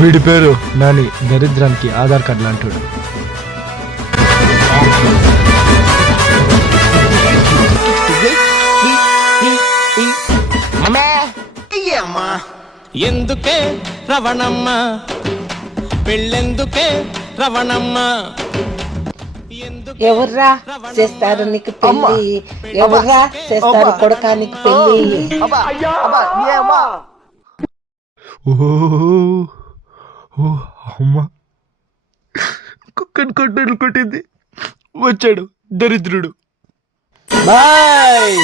వీడి పేరు నాని, దరిద్రానికి ఆధార్ కార్డు లాంటాడు. ఎందుకే రవణమ్మ పెళ్ళెందుకే రవణమ్మ? ఎవర్రా చేస్తారు నీకు పెళ్లి? ఎవర్రా చేస్తారు కొడుకా నీకు పెళ్లి? ఓ అమ్మ, కుక్కని కొట్టలు కొట్టింది. వచ్చాడు దరిద్రుడు. బాయ్.